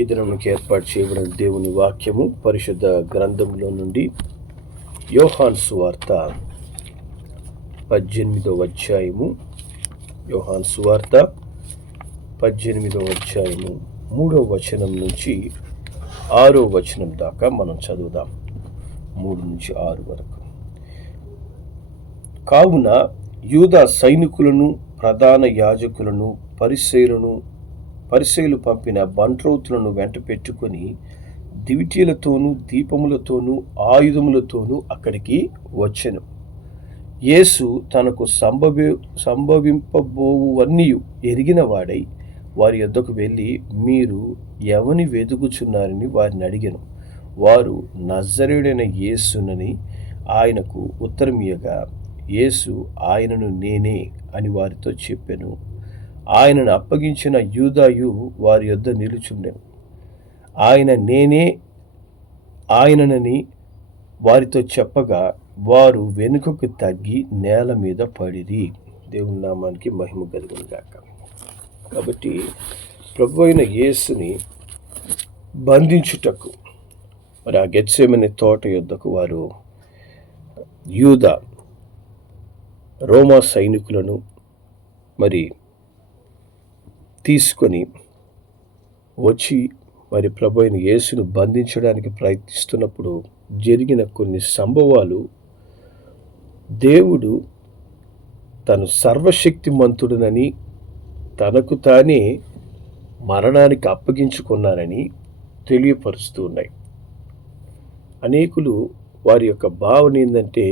ఈ దినమునికి ఏర్పాటు చేయబడిన దేవుని వాక్యము పరిశుద్ధ గ్రంథంలో నుండి యోహాన్ సువార్త పద్దెనిమిదవ అధ్యాయము. యోహాన్ సువార్త పద్దెనిమిదవ అధ్యాయము మూడవ వచనం నుంచి ఆరో వచనం దాకా మనం చదువుదాం. మూడు నుంచి ఆరు వరకు. కావున యూదా సైనికులను ప్రధాన యాజకులను పరిశీలను పరిశైలు పంపిన బంట్రౌతులను వెంట పెట్టుకొని దివిటీలతోనూ దీపములతోనూ ఆయుధములతోనూ అక్కడికి వచ్చెను. యేసు తనకు సంభవి సంభవింపబోవన్నీ ఎరిగిన వాడై వారి యొద్దకు వెళ్ళి మీరు ఎవని వెతుకుచున్నారని వారిని అడిగాను. వారు నజరుడైన యేసునని ఆయనకు ఉత్తరమియగా యేసు ఆయనను నేనే అని వారితో చెప్పాను. ఆయనను అప్పగించిన యూదాయు వారి యొద్ద నిలుచుండెను. ఆయన నేనే ఆయననని వారితో చెప్పగా వారు వెనుకకు తగ్గి నేల మీద పడిరి. దేవుని నామానికి మహిమ కలుగును గాక. కాబట్టి ప్రభు అయిన యేసుని బంధించుటకు మరి ఆ గెత్సేమని తోట యొద్దకు వారు యూద రోమా సైనికులను మరి తీసుకొని వచ్చి మరి ప్రభు అయిన యేసును బంధించడానికి ప్రయత్నిస్తున్నప్పుడు జరిగిన కొన్ని సంభవాలు దేవుడు తను సర్వశక్తిమంతుడునని తనకు తానే మరణానికి అప్పగించుకున్నానని తెలియపరుస్తూ ఉన్నాయి. అనేకులు వారి యొక్క భావన ఏంటంటే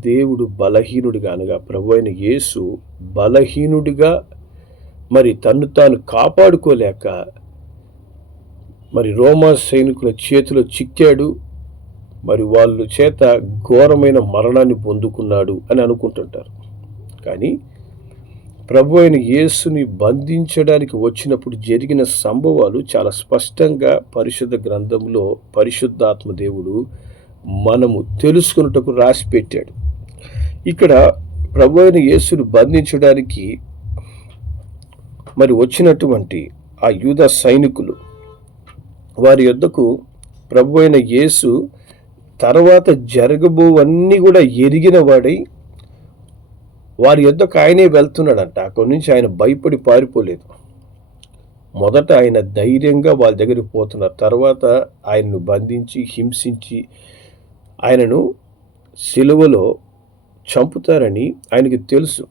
దేవుడు బలహీనుడిగా అనగా ప్రభు అయిన యేసు బలహీనుడిగా మరి తన్ను తాను కాపాడుకోలేక మరి రోమా సైనికుల చేతిలో చిక్కాడు. మరి వాళ్ళ చేత ఘోరమైన మరణాన్ని పొందుకున్నాడు అని అనుకుంటుంటారు. కానీ ప్రభు అయిన యేసుని బంధించడానికి వచ్చినప్పుడు జరిగిన సంభవాలు చాలా స్పష్టంగా పరిశుద్ధ గ్రంథంలో పరిశుద్ధాత్మ దేవుడు మనము తెలుసుకున్నటకు రాసి పెట్టాడు ఇక్కడ ప్రభు అయిన యేసును బంధించడానికి మరి వచ్చినటువంటి ఆ యూద సైనికులు వారి యొద్దకు ప్రభు అయిన యేసు తర్వాత జరగబోవన్నీ కూడా ఎరిగిన వాడై వారి యొద్దకు ఆయనే వెళ్తున్నాడంట. అక్కడి నుంచి ఆయన భయపడి పారిపోలేదు. మొదట ఆయన ధైర్యంగా వాళ్ళ దగ్గరికి పోతున్నారు. తర్వాత ఆయనను బంధించి హింసించి ఆయనను సిలువలో చంపుతారని ఆయనకి తెలుసు.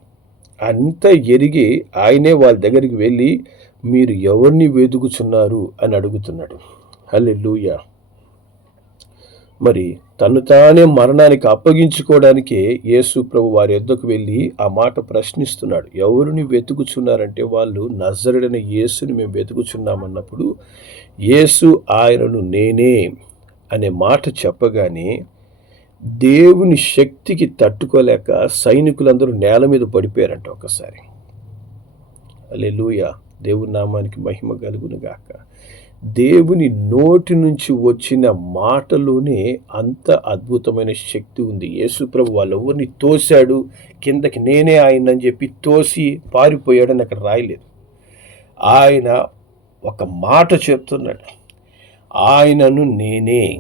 అంతా ఎరిగి ఆయనే వాళ్ళ దగ్గరికి వెళ్ళి మీరు ఎవరిని వెతుకుచున్నారు అని అడుగుతున్నాడు. హల్లెలూయా. మరి తను తానే మరణానికి అప్పగించుకోవడానికే యేసు ప్రభు వారి ఎద్దకు వెళ్ళి ఆ మాట ప్రశ్నిస్తున్నాడు. ఎవరిని వెతుకుచున్నారంటే వాళ్ళు నజరుడైన యేసుని మేము వెతుకుచున్నామన్నప్పుడు యేసు ఆయనను నేనే అనే మాట చెప్పగానే దేవుని శక్తికి తట్టుకోలేక సైనికులందరూ నేల మీద పడిపోయారంట ఒకసారి. అలే లూయ దేవుని నామానికి మహిమ కలుగును గాక దేవుని నోటి నుంచి వచ్చిన మాటలోనే అంత అద్భుతమైన శక్తి ఉంది. యేసుప్రభు వాళ్ళు ఎవరిని తోశాడు? కిందకి నేనే ఆయన అని చెప్పి తోసి పారిపోయాడని అక్కడ రాయలేదు. ఆయన ఒక మాట చెప్తున్నాడు. ఆయనను నేనే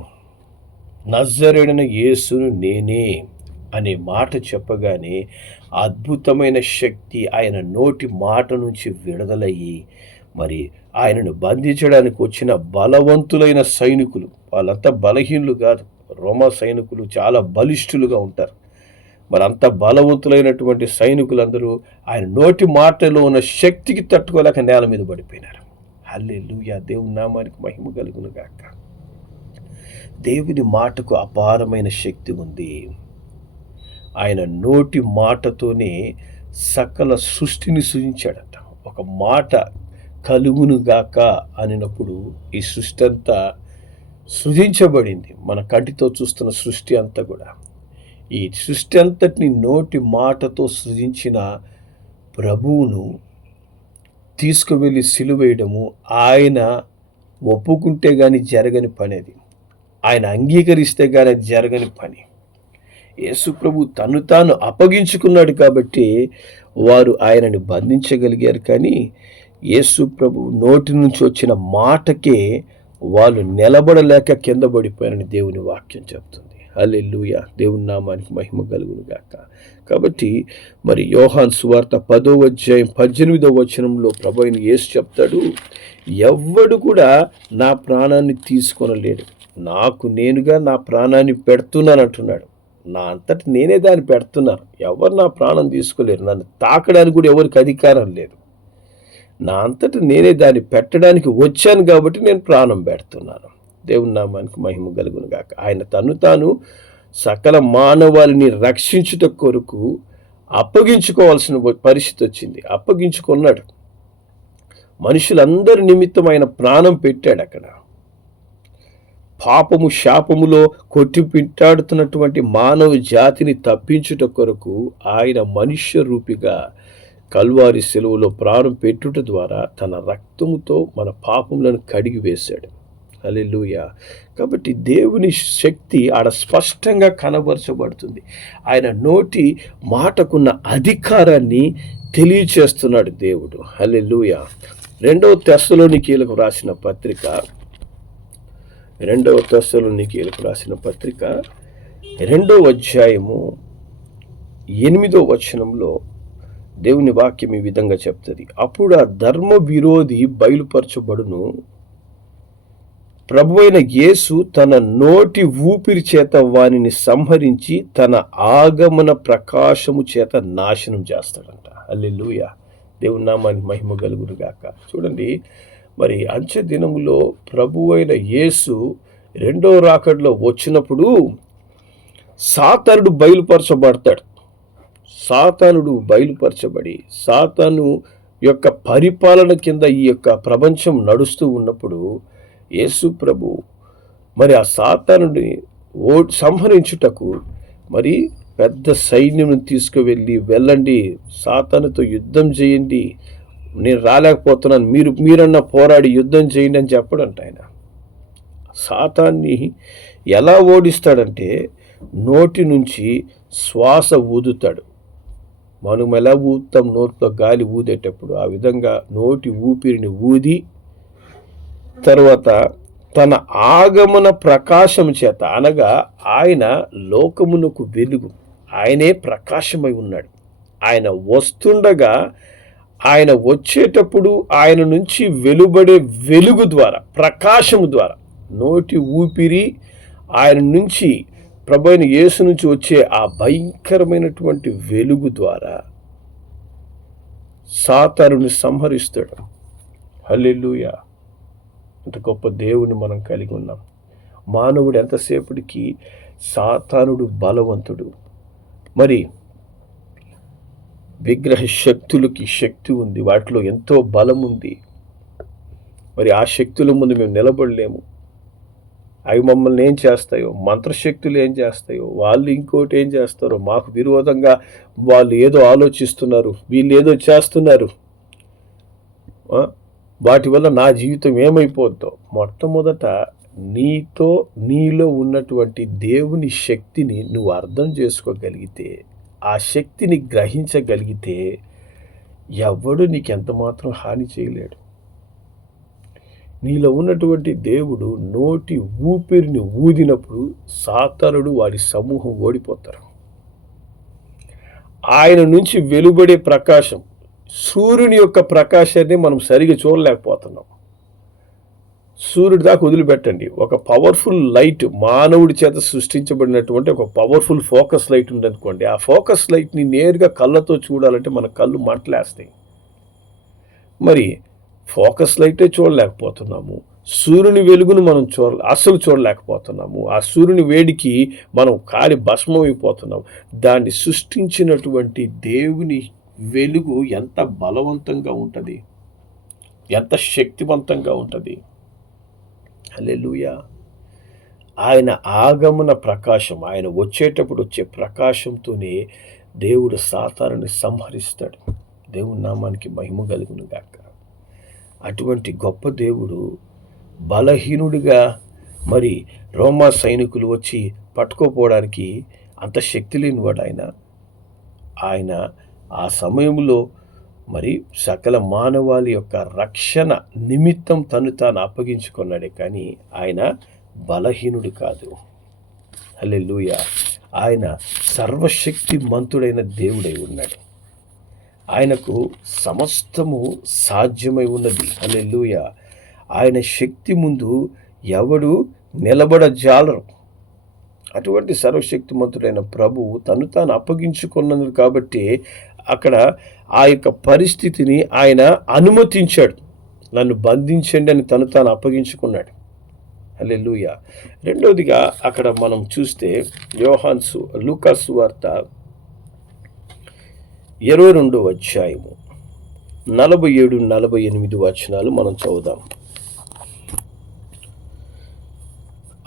నజరేడన యేసును నేనే అనే మాట చెప్పగానే అద్భుతమైన శక్తి ఆయన నోటి మాట నుంచి విడుదలయ్యి మరి ఆయనను బంధించడానికి వచ్చిన బలవంతులైన సైనికులు వాళ్ళంతా బలహీనులు కాదు రోమా సైనికులు చాలా బలిష్ఠులుగా ఉంటారు. మరి అంత బలవంతులైనటువంటి సైనికులందరూ ఆయన నోటి మాటలో ఉన్న శక్తికి తట్టుకోలేక నేల మీద పడిపోయినారు. హల్లెలూయా దేవుని నామానికి మహిమ కలుగును గాక. దేవుని మాటకు అపారమైన శక్తి ఉంది. ఆయన నోటి మాటతోనే సకల సృష్టిని సృజించాడట. ఒక మాట కలుగునుగాక అనినప్పుడు ఈ సృష్టి అంతా సృజించబడింది. మన కంటితో చూస్తున్న సృష్టి అంతా కూడా. ఈ సృష్టి అంతటిని నోటి మాటతో సృజించిన ప్రభువును తీసుకువెళ్ళి సిలువేయడము ఆయన ఒప్పుకుంటే కానీ జరగని పని అది ఆయన అంగీకరిస్తే కానీ జరగని పని. యేసుప్రభు తను తాను అప్పగించుకున్నాడు కాబట్టి వారు ఆయనని బంధించగలిగారు కానీ యేసుప్రభు నోటి నుంచి వచ్చిన మాటకే వాళ్ళు నిలబడలేక కింద పడిపోయారని దేవుని వాక్యం చెప్తుంది. అల్లెల్లుయ దేవుని నామానికి మహిమ కలుగును గాక. కాబట్టి మరి యోహాన్ సువార్త పదో అధ్యాయం పద్దెనిమిదో వచనంలో ప్రభు అయిన యేసు చెప్తాడు ఎవ్వడు కూడా నా ప్రాణాన్ని తీసుకొనలేడు. నాకు నేనుగా నా ప్రాణాన్ని పెడుతున్నాను అంటున్నాడు. నా అంతటి నేనే దాన్ని పెడుతున్నాను. ఎవరు నా ప్రాణం తీసుకోలేరు. నన్ను తాకడానికి కూడా ఎవరికి అధికారం లేదు. నా అంతటి నేనే దాన్ని పెట్టడానికి వచ్చాను కాబట్టి నేను ప్రాణం పెడుతున్నాను. దేవుని నామానికి మహిమ కలుగును గాక. ఆయన తను తాను సకల మానవాళిని రక్షించుట కొరకు అప్పగించుకోవాల్సిన పరిస్థితి వచ్చింది. అప్పగించుకున్నాడు. మనుషులందరి నిమిత్తం ఆయన ప్రాణం పెట్టాడు అక్కడ. పాపము శాపములో కొట్టి పిట్టాడుతున్నటువంటి మానవ జాతిని తప్పించుట కొరకు ఆయన మనుష్య రూపిగా కల్వారి సెలవులో ప్రాణం పెట్టుట ద్వారా తన రక్తముతో మన పాపములను కడిగి వేశాడు. అలెలుయ కాబట్టి దేవుని శక్తి ఆడ స్పష్టంగా కనబరచబడుతుంది. ఆయన నోటి మాటకున్న అధికారాన్ని తెలియచేస్తున్నాడు దేవుడు. హలెలుయ రెండవ తెస్సలోని కీలకు రాసిన పత్రిక రెండవ తెస్సలోని రాసిన పత్రిక రెండవ అధ్యాయము ఎనిమిదో వచనంలో దేవుని వాక్యం ఈ విధంగా చెప్తుంది. అప్పుడు ఆ ధర్మ విరోధి బయలుపరచబడును. ప్రభు అయిన యేసు తన నోటి ఊపిరి చేత వానిని సంహరించి తన ఆగమన ప్రకాశము చేత నాశనం చేస్తాడంట. అల్లెలుయ దేవుని నామాని మహిమ కలుగురుగాక చూడండి మరి అంచె దినములో ప్రభు అయిన యేసు రెండో రాకడ్లో వచ్చినప్పుడు సాతనుడు బయలుపరచబడతాడు. సాతానుడు బయలుపరచబడి సాతాను యొక్క పరిపాలన కింద ఈ యొక్క ప్రపంచం నడుస్తూ ఉన్నప్పుడు యేసు ప్రభు మరి ఆ సాతానుని ఓ సంహరించుటకు మరి పెద్ద సైన్యం తీసుకువెళ్ళి వెళ్ళండి సాతానుతో యుద్ధం చేయండి నేను రాలేకపోతున్నాను. మీరు మీరన్నా పోరాడి యుద్ధం చేయండి అని చెప్పడంట ఆయన. సాతాన్ని ఎలా ఓడిస్తాడంటే నోటి నుంచి శ్వాస ఊదుతాడు. మనం ఎలా ఊతాం నోట్లో గాలి ఊదేటప్పుడు ఆ విధంగా నోటి ఊపిరిని ఊది తర్వాత తన ఆగమన ప్రకాశం చేత అనగా ఆయన లోకమునకు వెలుగు. ఆయనే ప్రకాశమై ఉన్నాడు. ఆయన వస్తుండగా ఆయన వచ్చేటప్పుడు ఆయన నుంచి వెలువడే వెలుగు ద్వారా ప్రకాశము ద్వారా నోటి ఊపిరి ఆయన నుంచి ప్రభైన యేసు నుంచి వచ్చే ఆ భయంకరమైనటువంటి వెలుగు ద్వారా సాతారుని సంహరిస్తాడు. హల్లెలూయా! అంత గొప్ప దేవుని మనం కలిగి ఉన్నాం. మానవుడు ఎంతసేపటికి సాతానుడు బలవంతుడు. మరి విగ్రహ శక్తులకి శక్తి ఉంది. వాటిలో ఎంతో బలం ఉంది. మరి ఆ శక్తుల ముందు మేము నిలబడలేము. అవి మమ్మల్ని ఏం చేస్తాయో మంత్రశక్తులు ఏం చేస్తాయో వాళ్ళు ఇంకోటి ఏం చేస్తారో మాకు విరోధంగా వాళ్ళు ఏదో ఆలోచిస్తున్నారు వీళ్ళు ఏదో చేస్తున్నారు. వాటి వల్ల నా జీవితం ఏమైపోద్దో? మొట్టమొదట నీతో నీలో ఉన్నటువంటి దేవుని శక్తిని నువ్వు అర్థం చేసుకోగలిగితే ఆ శక్తిని గ్రహించగలిగితే ఎవడు నీకెంత మాత్రం హాని చేయలేడు. నీలో ఉన్నటువంటి దేవుడు నోటి ఊపిరిని ఊదినప్పుడు సాతరుడు వారి సమూహం ఓడిపోతారు. ఆయన నుంచి వెలువడే ప్రకాశం సూర్యుని యొక్క ప్రకాశాన్ని మనం సరిగా చూడలేకపోతున్నాం. సూర్యుడి దాకా వదిలిపెట్టండి. ఒక పవర్ఫుల్ లైట్ మానవుడి చేత సృష్టించబడినటువంటి ఒక పవర్ఫుల్ ఫోకస్ లైట్ ఉందనుకోండి. ఆ ఫోకస్ లైట్ని నేరుగా కళ్ళతో చూడాలంటే మన కళ్ళు మంటలేస్తాయి. మరి ఫోకస్ లైటే చూడలేకపోతున్నాము. సూర్యుని వెలుగును మనం చూడ అస్సలు చూడలేకపోతున్నాము. ఆ సూర్యుని వేడికి మనం కాలి భస్మం దాన్ని సృష్టించినటువంటి దేవుని వెలుగు ఎంత బలవంతంగా ఉంటుంది? ఎంత శక్తివంతంగా ఉంటుంది? అలెలుయా ఆయన ఆగమన ప్రకాశం ఆయన వచ్చేటప్పుడు వచ్చే ప్రకాశంతోనే దేవుడు సాతారుని సంహరిస్తాడు. దేవుని నామానికి మహిమ కలుగును గాక. అటువంటి గొప్ప దేవుడు బలహీనుడిగా మరి రోమా సైనికులు వచ్చి పట్టుకోపోవడానికి అంత శక్తి లేనివాడు ఆయన. ఆయన ఆ సమయంలో మరి సకల మానవాళి యొక్క రక్షణ నిమిత్తం తను తాను అప్పగించుకున్నాడే కానీ ఆయన బలహీనుడు కాదు. హల్లెలూయ. ఆయన సర్వశక్తి మంతుడైన దేవుడై ఉన్నాడు. ఆయనకు సమస్తము సాధ్యమై ఉన్నది. హల్లెలూయ. ఆయన శక్తి ముందు ఎవడు నిలబడజాలరు. అటువంటి సర్వశక్తిమంతుడైన ప్రభువు తను తాను అప్పగించుకున్నందుకు కాబట్టి అక్కడ ఆ యొక్క పరిస్థితిని ఆయన అనుమతించాడు. నన్ను బంధించండి అని తను తాను అప్పగించుకున్నాడు. లూయ రెండవదిగా అక్కడ మనం చూస్తే యోహాన్సు లూకాసు వార్త ఇరవై రెండు అధ్యాయము నలభై ఏడు నలభై ఎనిమిది వచనాలు మనం చదువుదాం.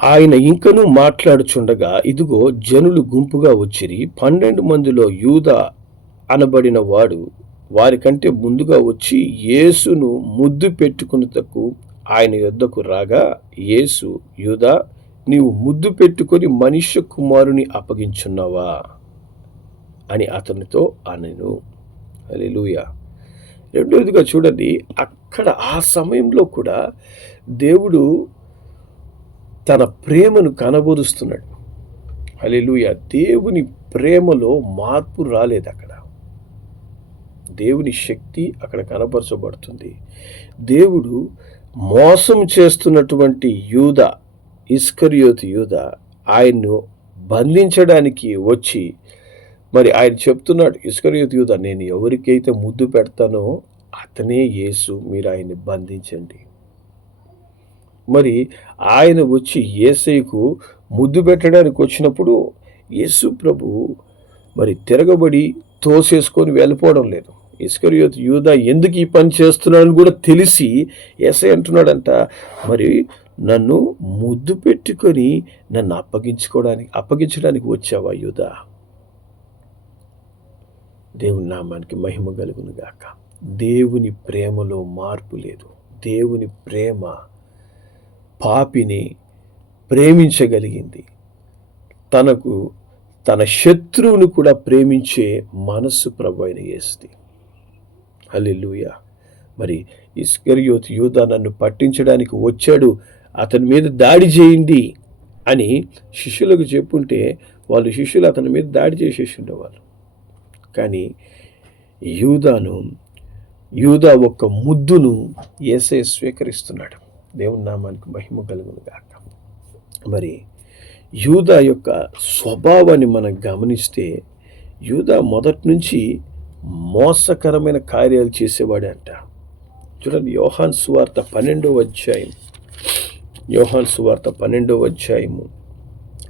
ఆయన ఇంకనూ మాట్లాడుచుండగా ఇదిగో జనులు గుంపుగా వచ్చిరి పన్నెండు మందిలో యూద అనబడిన వాడు వారికంటే ముందుగా వచ్చి యేసును ముద్దు పెట్టుకున్నటకు ఆయన యొద్దకు రాగా యేసు యూదా నీవు ముద్దు పెట్టుకొని మనుష్య కుమారుని అప్పగించున్నావా? అని అతనితో అనెను. అలెలుయ రెండవదిగా చూడండి అక్కడ ఆ సమయంలో కూడా దేవుడు తన ప్రేమను కనబరుస్తున్నాడు. అలెలుయ దేవుని ప్రేమలో మార్పు రాలేదు అక్కడ దేవుని శక్తి అక్కడ కనపరచబడుతుంది దేవుడు మోసం చేస్తున్నటువంటి యూద ఇస్కరియోతి యూద ఆయన్ను బంధించడానికి వచ్చి మరి ఆయన చెప్తున్నాడు ఇస్కరియోతి యూద నేను ఎవరికైతే ముద్దు పెడతానో అతనే యేసు మీరు ఆయన్ని బంధించండి. మరి ఆయన వచ్చి ఏసైకు ముద్దు పెట్టడానికి వచ్చినప్పుడు యేసు ప్రభు మరి తిరగబడి తోసేసుకొని వెళ్ళిపోవడం లేదు. ఇస్కరియోత్ యూద ఎందుకు ఈ పని చేస్తున్నాడని కూడా తెలిసి ఎస్ఐ అంటున్నాడంట మరి నన్ను ముద్దు పెట్టుకొని నన్ను అప్పగించుకోవడానికి అప్పగించడానికి వచ్చావా యూద? దేవుని నామానికి మహిమ కలుగును గాక. దేవుని ప్రేమలో మార్పు లేదు. దేవుని ప్రేమ పాపిని ప్రేమించగలిగింది. తనకు తన శత్రువును కూడా ప్రేమించే మనస్సు ప్రభు అయిన ఏస్తుంది మరి ఇస్కరియోత్ యూద నన్ను పట్టించడానికి వచ్చాడు అతని మీద దాడి చేయండి అని శిష్యులకు చెప్పుంటే వాళ్ళు శిష్యులు అతని మీద దాడి చేసేసి ఉండేవాళ్ళు. కానీ యూదాను యూదా ఒక్క ముద్దును ఏసే స్వీకరిస్తున్నాడు. దేవుని నామానికి మహిమ కలుగును కాక మరి యూదా యొక్క స్వభావాన్ని మనం గమనిస్తే యూదా మొదటి నుంచి మోసకరమైన కార్యాలు చేసేవాడే అంట. చూడండి యోహాన్ సువార్త పన్నెండవ అధ్యాయం. యోహాన్ సువార్త పన్నెండవ అధ్యాయము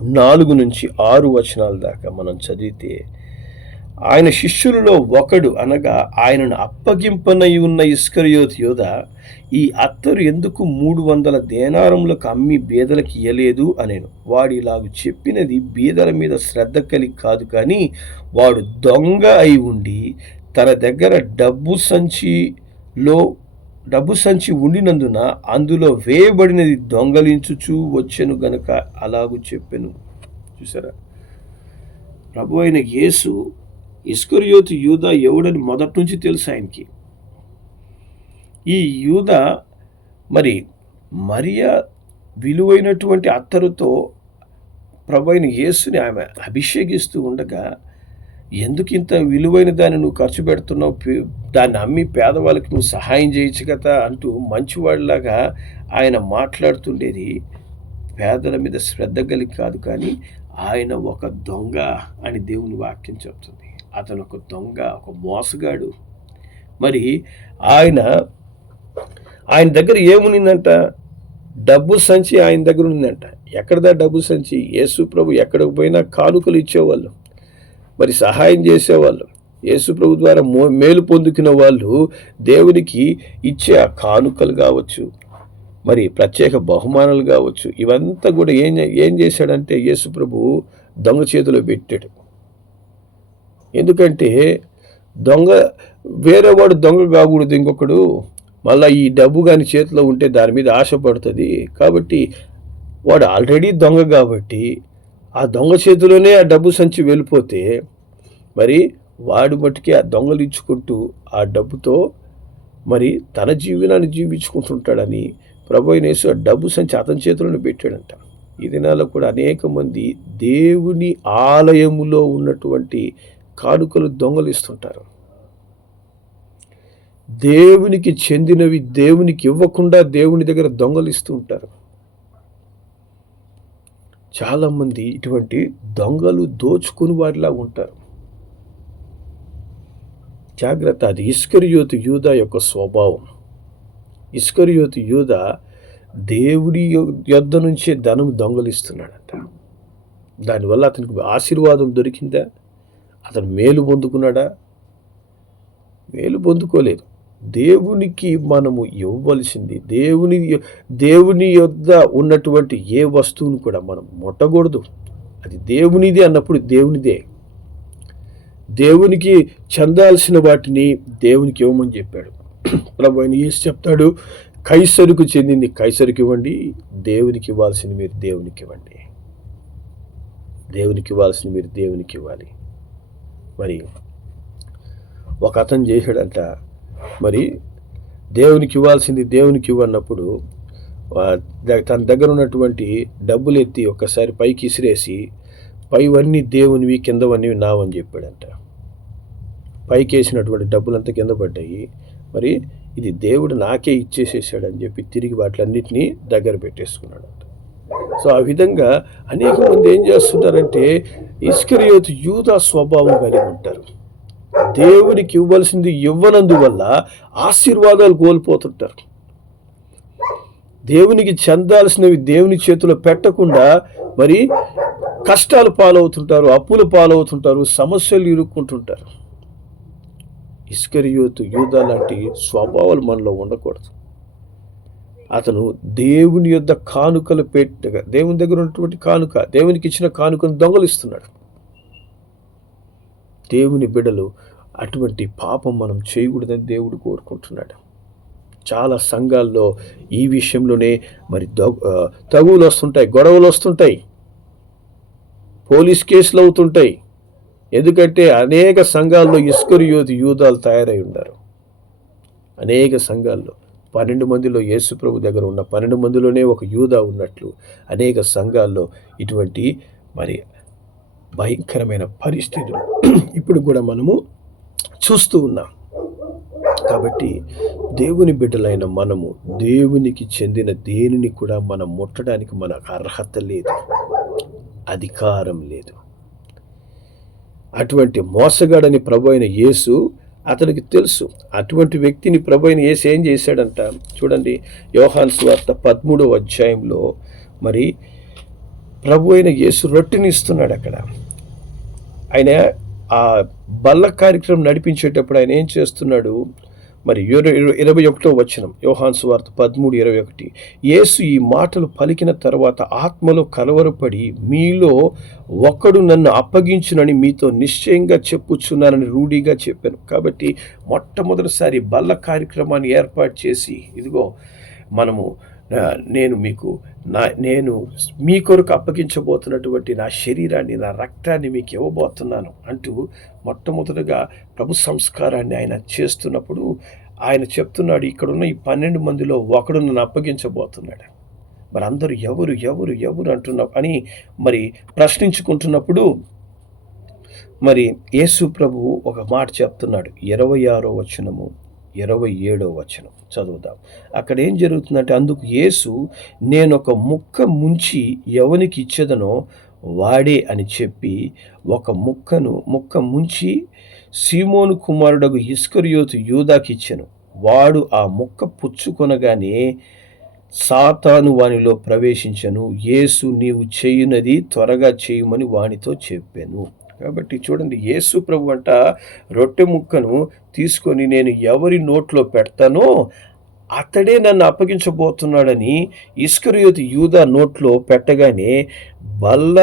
నాలుగు నుంచి ఆరు వచనాల దాకా మనం చదివితే ఆయన శిష్యులలో ఒకడు అనగా ఆయనను అప్పగింపనై ఉన్న ఇస్కరియోత్ యోధ ఈ అత్తరు ఎందుకు మూడు వందల దేనారములకు అమ్మి బీదలకు ఇయ్యలేదు అనేను. వాడు ఇలాగ చెప్పినది బీదల మీద శ్రద్ధ కలిగి కాదు కానీ వాడు దొంగ అయి ఉండి తన దగ్గర డబ్బు సంచిలో డబ్బు సంచి ఉండినందున అందులో వేయబడినది దొంగలించుచూ వచ్చెను గనక అలాగూ చెప్పెను. చూసారా? ప్రభు అయిన యేసు ఇస్కరియోతు యూద ఎవడని మొదటి నుంచి తెలుసు ఆయనకి. ఈ యూద మరి మరియా విలువైనటువంటి అత్తరుతో ప్రభైన యేసుని ఆమె అభిషేకిస్తూ ఉండగా ఎందుకు ఇంత విలువైన దాన్ని నువ్వు ఖర్చు పెడుతున్నావు? దాన్ని అమ్మి పేదవాళ్ళకి నువ్వు సహాయం చేయొచ్చు కదా అంటూ మంచివాడిలాగా ఆయన మాట్లాడుతుండేది. పేదల మీద శ్రద్ధ కలిగి కాదు కానీ ఆయన ఒక దొంగ అని దేవుని వాక్యం చెప్తుంది. అతను ఒక దొంగ ఒక మోసగాడు. మరి ఆయన ఆయన దగ్గర ఏమునిందంట? డబ్బు సంచి ఆయన దగ్గర ఉందంట ఎక్కడదా డబ్బు సంచి? యేసు ప్రభు ఎక్కడికి పోయినా కానుకలు ఇచ్చేవాళ్ళు. మరి సహాయం చేసేవాళ్ళు. యేసుప్రభు ద్వారా మో మేలు పొందుకున్న వాళ్ళు దేవునికి ఇచ్చే ఆ కానుకలు కావచ్చు మరి ప్రత్యేక బహుమానాలు కావచ్చు. ఇవంతా కూడా ఏం ఏం చేశాడంటే యేసుప్రభు దొంగ చేతిలో పెట్టాడు. ఎందుకంటే దొంగ వేరేవాడు దొంగ కాకూడదు ఇంకొకడు. మళ్ళీ ఈ డబ్బు కానీ చేతిలో ఉంటే దాని మీద ఆశపడుతుంది కాబట్టి వాడు ఆల్రెడీ దొంగ కాబట్టి ఆ దొంగ చేతిలోనే ఆ డబ్బు సంచి వెళ్ళిపోతే మరి వాడు మట్టుకే ఆ దొంగలించుకుంటూ ఆ డబ్బుతో మరి తన జీవనాన్ని జీవించుకుంటుంటాడని ప్రభు ఆ డబ్బు సంచి అతని చేతిలోనే పెట్టాడంట. ఈ దినాల్లో కూడా అనేక మంది దేవుని ఆలయములో ఉన్నటువంటి కానుకలు దొంగలిస్తుంటారు. దేవునికి చెందినవి దేవునికి ఇవ్వకుండా దేవుని దగ్గర దొంగలిస్తూ ఉంటారు చాలామంది ఇటువంటి దొంగలు దోచుకుని వారిలా ఉంటారు. జాగ్రత్త అది ఇస్కరియోతు యూద యొక్క స్వభావం. ఇస్కరియోతు యూద దేవుడి యొద్ద నుంచే ధనం దొంగలిస్తున్నాడంట. దానివల్ల అతనికి ఆశీర్వాదం దొరికిందా? అతను మేలు పొందుకున్నాడా? మేలు పొందుకోలేదు. దేవునికి మనము ఇవ్వవలసింది దేవుని దేవుని యొద్ద ఉన్నటువంటి ఏ వస్తువును కూడా మనం ముట్టకూడదు. అది దేవునిది అన్నప్పుడు దేవునిదే. దేవునికి చెందాల్సిన వాటిని దేవునికి ఇవ్వమని చెప్పాడు. ప్రభు ఆయన ఏసి చెప్తాడు కైసరుకు చెందింది కైసరుకి ఇవ్వండి దేవునికి ఇవ్వాల్సింది మీరు దేవునికి ఇవ్వండి. దేవునికి ఇవ్వాల్సింది మీరు దేవునికి ఇవ్వాలి. మరి ఒక అతను చేశాడంట. మరి దేవునికి ఇవ్వాల్సింది దేవునికి ఇవ్వన్నప్పుడు తన దగ్గర ఉన్నటువంటి డబ్బులు ఎత్తి ఒక్కసారి పైకి ఇసిరేసి పైవన్నీ దేవునివి కిందవన్నీ నావని చెప్పాడంట. పైకి వేసినటువంటి డబ్బులంతా కింద పడ్డాయి. మరి ఇది దేవుడు నాకే ఇచ్చేసేసాడని చెప్పి తిరిగి వాటిలన్నింటినీ దగ్గర పెట్టేసుకున్నాడు సో ఆ విధంగా అనేక మంది ఏం చేస్తుంటారంటే ఇస్కరియోత్ యూదా స్వభావం కలిగి ఉంటారు. దేవునికి ఇవ్వాల్సింది ఇవ్వనందువల్ల ఆశీర్వాదాలు కోల్పోతుంటారు. దేవునికి చెందాల్సినవి దేవుని చేతిలో పెట్టకుండా మరి కష్టాలు పాలవుతుంటారు అప్పులు పాలవుతుంటారు సమస్యలు ఇరుక్కుంటుంటారు. ఇస్కరియోత్ యూదా లాంటి స్వభావాలు మనలో ఉండకూడదు. అతను దేవుని యొద్ కానుకలు పెట్టగా దేవుని దగ్గర ఉన్నటువంటి కానుక దేవునికి ఇచ్చిన కానుకను దొంగలిస్తున్నాడు. దేవుని బిడలు అటువంటి పాపం మనం చేయకూడదని దేవుడు కోరుకుంటున్నాడు. చాలా సంఘాల్లో ఈ విషయంలోనే మరి తగువులు వస్తుంటాయి గొడవలు వస్తుంటాయి. పోలీస్ కేసులు అవుతుంటాయి. ఎందుకంటే అనేక సంఘాల్లో ఇస్కరు యోధి యూదాలు తయారై ఉన్నారు. అనేక సంఘాల్లో పన్నెండు మందిలో యేసుప్రభు దగ్గర ఉన్న పన్నెండు మందిలోనే ఒక యూదా ఉన్నట్లు అనేక సంఘాల్లో ఇటువంటి మరి భయంకరమైన పరిస్థితులు ఇప్పుడు కూడా మనము చూస్తూ ఉన్నాం. కాబట్టి దేవుని బిడ్డలైన మనము దేవునికి చెందిన దేనిని కూడా మనం ముట్టడానికి మనకు అర్హత లేదు. అధికారం లేదు. అటువంటి మోసగాడని ప్రభు అయిన యేసు అతనికి తెలుసు. అటువంటి వ్యక్తిని ప్రభు అయిన యేసు ఏం చేశాడంట? చూడండి యోహాన్ స్వార్త పదమూడవ అధ్యాయంలో మరి ప్రభు అయిన యేసు రొట్టెని ఇస్తున్నాడు అక్కడ. ఆయన ఆ బల్ల కార్యక్రమం నడిపించేటప్పుడు ఆయన ఏం చేస్తున్నాడు? మరి ఇరవై ఒకటో వచనం యోహాన్ సువార్త పదమూడు ఇరవై ఒకటి. యేసు ఈ మాటలు పలికిన తర్వాత ఆత్మలో కలవరపడి మీలో ఒకడు నన్ను అప్పగించునని మీతో నిశ్చయంగా చెప్పుచున్నానని రూఢీగా చెప్పాను. కాబట్టి మొట్టమొదటిసారి బల్ల కార్యక్రమాన్ని ఏర్పాటు చేసి ఇదిగో మనము నేను మీకు నా నేను మీ కొరకు అప్పగించబోతున్నటువంటి నా శరీరాన్ని నా రక్తాన్ని మీకు ఇవ్వబోతున్నాను అంటూ మొట్టమొదటిగా ప్రభు సంస్కారాన్ని ఆయన చేస్తున్నప్పుడు ఆయన చెప్తున్నాడు ఇక్కడున్న ఈ పన్నెండు మందిలో ఒకడు నన్ను అప్పగించబోతున్నాడు. మరి అందరూ ఎవరు ఎవరు ఎవరు అంటున్నా అని మరి ప్రశ్నించుకుంటున్నప్పుడు మరి యేసు ప్రభు ఒక మాట చెప్తున్నాడు ఇరవై ఆరో వచనము. ఇరవై ఏడో వచనం. చదువుదాం. అక్కడ ఏం జరుగుతుందంటే అందుకు యేసు నేను ఒక ముక్క ముంచి ఎవనికి ఇచ్చేదనో వాడే అని చెప్పి ఒక ముక్కను ముక్క ముంచి సీమోను కుమారుడకు ఇస్కరియోతు యూదాకి ఇచ్చాను. వాడు ఆ ముక్క పుచ్చుకొనగానే సాతాను వానిలో ప్రవేశించను. యేసు నీవు చేయునది త్వరగా చేయమని వానితో చెప్పాను. కాబట్టి చూడండి యేసు ప్రభు అంట రొట్టె ముక్కను తీసుకొని నేను ఎవరి నోట్లో పెడతానో అతడే నన్ను అప్పగించబోతున్నాడని ఇస్కరియోతి యూదా నోట్లో పెట్టగానే బల్ల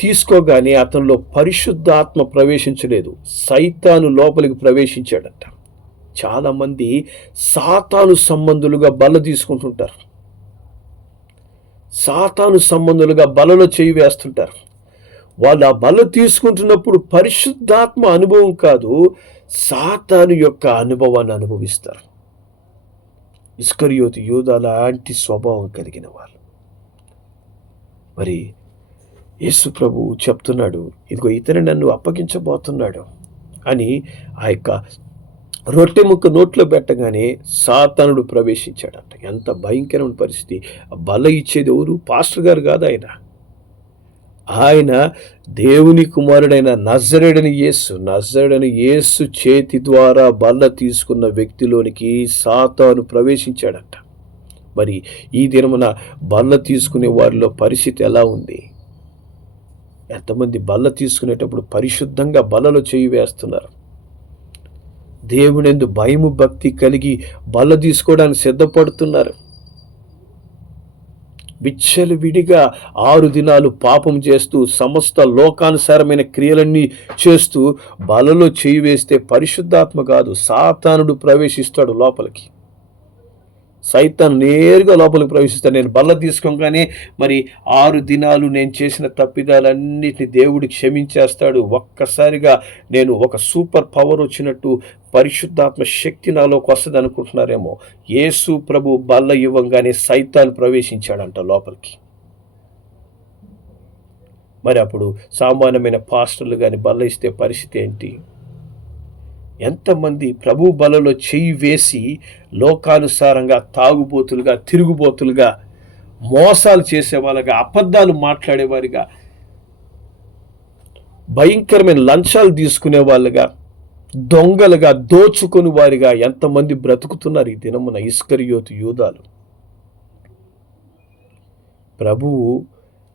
తీసుకోగానే అతనిలో పరిశుద్ధాత్మ ప్రవేశించలేదు. సైతాను లోపలికి ప్రవేశించాడట. చాలామంది సాతాను సంబంధులుగా బల్ల తీసుకుంటుంటారు. సాతాను సంబంధులుగా బలలో చేయి వేస్తుంటారు. వాళ్ళు ఆ బల్ల తీసుకుంటున్నప్పుడు పరిశుద్ధాత్మ అనుభవం కాదు సాతాను యొక్క అనుభవాన్ని అనుభవిస్తారు. ఇస్కరియోతి యూద లాంటి స్వభావం కలిగిన వాళ్ళు మరి యేసు ప్రభు చెప్తున్నాడు ఇదిగో ఇతను నన్ను అప్పగించబోతున్నాడు అని ఆ యొక్క రొట్టె ముక్క నోట్లో పెట్టగానే సాతానుడు ప్రవేశించాడంట. ఎంత భయంకరమైన పరిస్థితి. ఆ ఇచ్చేది ఎవరు? పాస్టర్ గారు కాదు ఆయన. ఆయన దేవుని కుమారుడైన నజరుడని యేసు నజరుడని యేసు చేతి ద్వారా బల్ల తీసుకున్న వ్యక్తిలోనికి సాతాను ప్రవేశించాడంట. మరి ఈ దినమున బల్ల తీసుకునే వారిలో పరిస్థితి ఎలా ఉంది? ఎంతమంది బల్ల తీసుకునేటప్పుడు పరిశుద్ధంగా బల్లలో చేయి వేస్తున్నారు? దేవుడెందు భయము భక్తి కలిగి బల్ల తీసుకోవడానికి సిద్ధపడుతున్నారు. బిచ్చలు విడిగా ఆరు దినాలు పాపం చేస్తూ సమస్త లోకానుసారమైన క్రియలన్నీ చేస్తూ బలలో చేయి వేస్తే పరిశుద్ధాత్మ కాదు సాతానుడు ప్రవేశిస్తాడు లోపలికి. సైతాన్ నేరుగా లోపలికి ప్రవేశిస్తాను నేను బల్ల తీసుకోగానే మరి ఆరు దినాలు నేను చేసిన తప్పిదాలన్నిటిని దేవుడు క్షమించేస్తాడు. ఒక్కసారిగా నేను ఒక సూపర్ పవర్ వచ్చినట్టు పరిశుద్ధాత్మ శక్తి నాలోకి వస్తుంది అనుకుంటున్నారేమో. యేసు ప్రభు బల్ల ఇవ్వంగానే సైతాన్ ప్రవేశించాడంట లోపలికి. మరి అప్పుడు సామాన్యమైన పాస్టర్లు కానీ బల్ల ఇస్తే పరిస్థితి ఏంటి? ఎంతమంది ప్రభు బలలో చెయ్యి వేసి లోకానుసారంగా తాగుబోతులుగా తిరుగుబోతులుగా మోసాలు చేసేవాళ్ళగా అబద్ధాలు మాట్లాడేవారిగా భయంకరమైన లంచాలు తీసుకునే వాళ్ళుగా దొంగలుగా దోచుకొని వారిగా ఎంతమంది బ్రతుకుతున్నారు ఈ దినమున ఇస్కరియోతు యూదాలు? ప్రభువు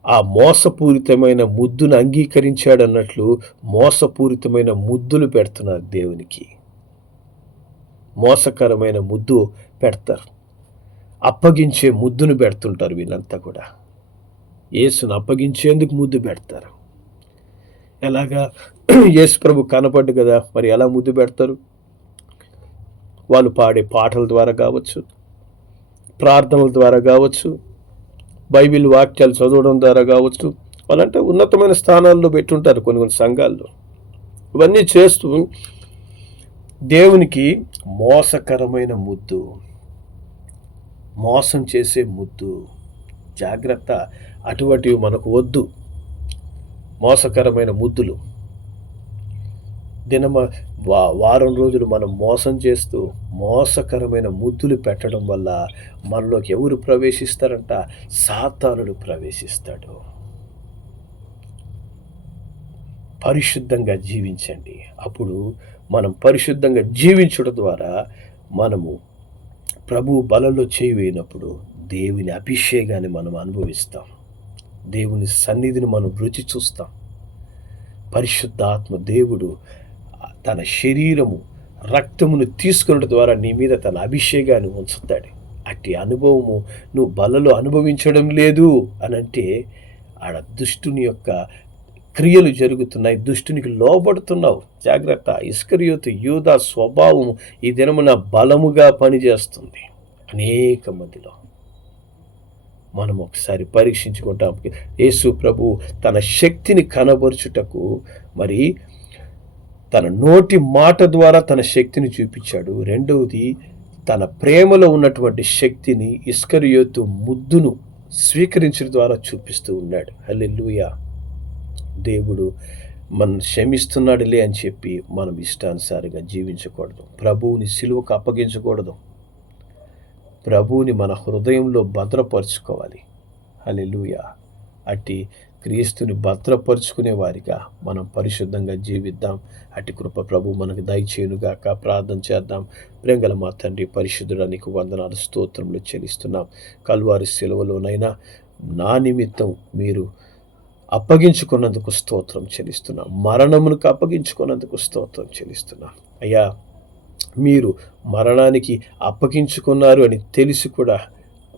ఆ మోసపూరితమైన ముద్దును అంగీకరించాడు అన్నట్లు మోసపూరితమైన ముద్దులు పెడుతున్నారు దేవునికి. మోసకరమైన ముద్దు పెడతారు. అప్పగించే ముద్దును పెడుతుంటారు వీళ్ళంతా కూడా. యేసును అప్పగించేందుకు ముద్దు పెడతారు. ఎలాగా యేసు ప్రభు కనపడ్డు కదా మరి ఎలా ముద్దు పెడతారు? వాళ్ళు పాడే పాటల ద్వారా కావచ్చు ప్రార్థనల ద్వారా కావచ్చు బైబిల్ వాక్యాలు చదవడం ద్వారా కావచ్చు వాళ్ళంటే ఉన్నతమైన స్థానాల్లో పెట్టుంటారు కొన్ని కొన్ని సంఘాల్లో. ఇవన్నీ చేస్తూ దేవునికి మోసకరమైన ముద్దు మోసం చేసే ముద్దు జాగ్రత్త అటువంటివి మనకు వద్దు. మోసకరమైన ముద్దులు. దినమ వా వారం రోజులు మనం మోసం చేస్తూ మోసకరమైన ముద్దులు పెట్టడం వల్ల మనలోకి ఎవరు ప్రవేశిస్తారంట? సాతానుడు ప్రవేశిస్తాడు. పరిశుద్ధంగా జీవించండి. అప్పుడు మనం పరిశుద్ధంగా జీవించడం ద్వారా మనము ప్రభు బలంలో చేయి వేయినప్పుడు దేవుని అభిషేకాన్ని మనం అనుభవిస్తాం. దేవుని సన్నిధిని మనం రుచి చూస్తాం. పరిశుద్ధాత్మ దేవుడు తన శరీరము రక్తమును తీసుకున్నట ద్వారా నీ మీద తన అభిషేకాన్ని ఉంచుతాడు. అట్టి అనుభవము నువ్వు బలలో అనుభవించడం లేదు అని అంటే ఆడ దుష్టుని యొక్క క్రియలు జరుగుతున్నాయి. దుష్టునికి లోబడుతున్నావు. జాగ్రత్త. ఇస్కరియోతు యూద స్వభావం ఈ దినమున బలముగా పనిచేస్తుంది. అనేక మందిలో మనం ఒకసారి పరీక్షించుకుంటాం. యేసు ప్రభు తన శక్తిని కనబరుచుటకు మరి తన నోటి మాట ద్వారా తన శక్తిని చూపించాడు. రెండవది తన ప్రేమలో ఉన్నటువంటి శక్తిని ఇస్కరియోతు ముద్దును స్వీకరించడం ద్వారా చూపిస్తూ ఉన్నాడు. హల్లెల్లుయా దేవుడు మనం క్షమిస్తున్నాడులే అని చెప్పి మనం ఇష్టానుసారిగా జీవించకూడదు. ప్రభువుని సిలువకు అప్పగించకూడదు. ప్రభువుని మన హృదయంలో భద్రపరుచుకోవాలి. హల్లెలూయా. అట్టి క్రీస్తుని భద్రపరుచుకునే వారిగా మనం పరిశుద్ధంగా జీవిద్దాం. అటు కృప ప్రభు మనకు దయచేయునుగాక ప్రార్థన చేద్దాం. ప్రేంగల మా తండ్రి పరిశుద్ధుడ నీకు వందనాలు స్తోత్రములు చెల్లిస్తున్నాం. కల్వారి సెలవులోనైనా నా నిమిత్తం మీరు అప్పగించుకున్నందుకు స్తోత్రం చెల్లిస్తున్నాం. మరణమునకు అప్పగించుకున్నందుకు స్తోత్రం చెల్లిస్తున్నాం. అయ్యా మీరు మరణానికి అప్పగించుకున్నారు అని తెలిసి కూడా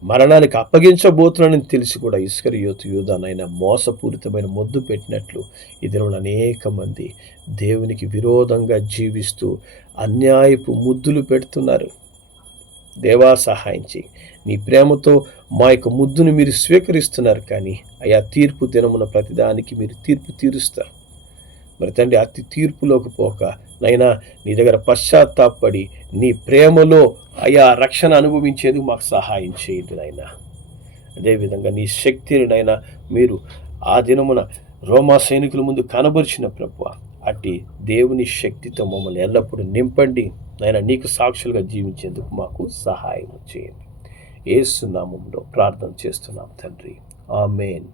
మరణానికి అప్పగించబోతున్నానని తెలిసి కూడా ఇస్కరియోతు యూదానైనా మోసపూరితమైన మొద్దు పెట్టినట్లు ఇదిలో అనేక మంది దేవునికి విరోధంగా జీవిస్తూ అన్యాయపు ముద్దులు పెడుతున్నారు. దేవా సహాయించి నీ ప్రేమతో మా యొక్క ముద్దును మీరు స్వీకరిస్తున్నారు కానీ అయా తీర్పు దినమున ప్రతిదానికి మీరు తీర్పు తీరుస్తారు. మరి తండ్రి అతి తీర్పులోకి పోక నైనా నీ దగ్గర పశ్చాత్తాపడి నీ ప్రేమలో అయా రక్షణ అనుభవించేందుకు మాకు సహాయం చేయండి నాయనా అదేవిధంగా నీ శక్తిని నైనా మీరు ఆ దినమున రోమా సైనికుల ముందు కనబరిచిన ప్రభు అట్టి దేవుని శక్తితో మమ్మల్ని ఎల్లప్పుడూ నింపండి. నాయన నీకు సాక్షులుగా జీవించేందుకు మాకు సహాయం చేయండి. ఏసునామంలో ప్రార్థన చేస్తున్నాం తండ్రి. ఆమెన్.